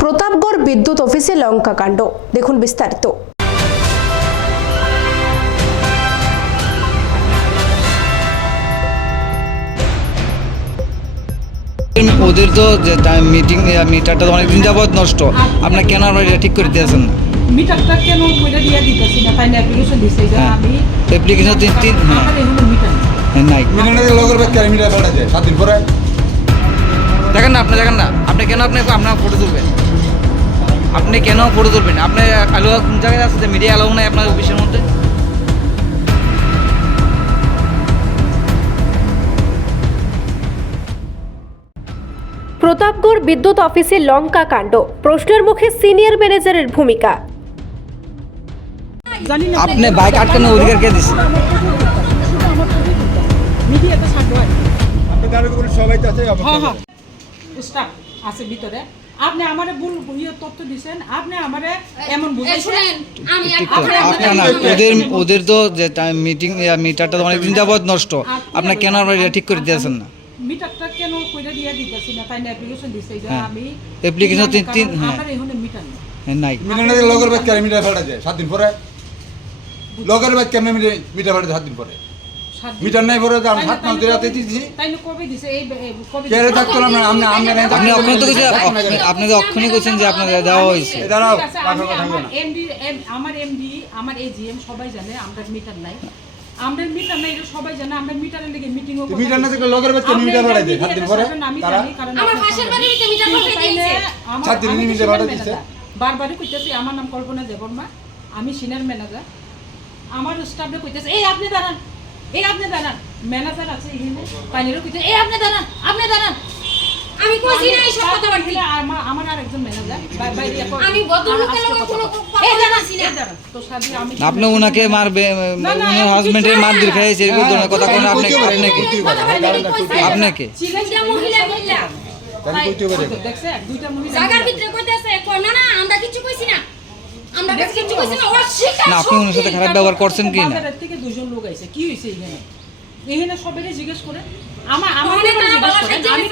প্রতাপগড় বিদ্যুৎ অফিসে লঙ্কা কাণ্ড। দেখুন বিস্তারিত। ওদের তো মিটিং মিটারটা তো অনেকদিন যাবৎ নষ্ট। আপনার কেন আপনারা এটা ঠিক করে দিয়েছেন না? মিটারটা কেন কইরা দিয়া দিতেছি না? তাই অ্যাপ্লিকেশন দিছে যে হ্যাঁ। আমি অ্যাপ্লিকেশন তিন তিন হ্যাঁ নেই। লগের মিটার সাত দিন পরে দেখেন না আপনি দেখেন না। আপনি কেন আপনি আপনার ফটো তুলবেন? আপনি কেন ফটো তুলবেন? আপনি আলো কোন জায়গায় আছে মিডিয়া আলো নাই আপনার অফিসের মধ্যে? প্রতাপগড় বিদ্যুৎ অফিসে লঙ্কা কাণ্ড। প্রশ্নের মুখে সিনিয়র ম্যানেজারের ভূমিকা। আপনি বাইক আটকানোর অধিকার কে কি। আপনি দাঁড়িয়ে করে সবাই তো আছে হ্যাঁ হ্যাঁ। স্টাফ আছে ভিতরে। আপনি আমারে ভুল ইয়ে তথ্য দিছেন আপনি আমারে এমন বুঝাইছেন। শুনেন আমি ওদের ওদের তো যে মিটিং মিটারটা তো অনেকদিন যাবৎ নষ্ট। আপনি কেন আপনারা এটা ঠিক করে দিয়েছেন না? মিটারটা কেন কইরা দিয়া দিতেছি না? তাই অ্যাপ্লিকেশন দিছে যে হ্যাঁ। আমি Application তিন- তিন- হ্যাঁ। আমার এখানে মিটার নেই। হ্যাঁ, নাই। মিটার লগের ব্যাগ কেন মিটার পাল্টা যায় সাত দিন পরে? লগের ব্যাগ কেন মিটার পাল্টা সাত দিন পরে? দিন- মিটার নাই আমি তাইলে- সাত মাস ধরে দিতেছি থাকতো না আপনি আপনি আপনি অক্ষণ তো কিছু আপনি তো অক্ষণই করছেন যে দেওয়া হয়েছে। দাঁড়াও এমডি আমার এমডি আমার এজিএম সবাই জানে আমরা মিটার নাই। আমরা মিটার নাই এটা সবাই জানে আমরা মিটারের লেগে মিটিং ও মিটার না থাকলে লগের ব্যাগ মিটার পাল্টা যায় সাত দিন পরে। আমি তারা জানি কারণ আমার আপনি পাশের জানেন। বাড়িতে মিটার কিন্তু দিয়েছে। সাত দিন মিটার senior ভাড়া বারবারই কইতেছি আমার নাম কল্পনা দেবর্মা আমি সিনিয়র ম্যানেজার আমার স্টাফে কইতেছে এই আপনি দাঁড়ান। এই আপনি দাঁড়ান। ম্যানেজার আছে এখানে পানিরও কইতেছে এই আপনি দাঁড়ান আপনি দাঁড়ান। আমি কইছি না এই সব কথাবার্তা। আমার আমার আরেকজন ম্যানেজার বাইরে আমি ভদ্রলোকের আর লগে কোনো কথা এই দাঁড়ান, বলছি না। তো সাদি আমি আপনি ওনাকে মারবে না, না, উনি হাজবেন্ডের মার। দিয়ে খাইছে এরকম ধরনের কথা কোন আপনি কইতে পারে, আপনি কি কইতে পারে, হ্যাঁ, দাঁড়ান না, কইতে পারে। আপনি কি? চিল্লাইছে, দুইটা মহিলা দেখছে দুইটা মহিলা জায়গার ভিতরে কইতেছে কই না না আমরা কিছু কইছি না আমরা কাছে কিছু কইছি না ওরা স্বীকার না আপনি ওনার সাথে খারাপ ব্যবহার করছেন কি না? থেকে দুজন লোক আইছে কি হইছে এখানে? এখানে সবাইকে জিজ্ঞেস করে। আমার আমার জিজ্ঞেস কারও। আমি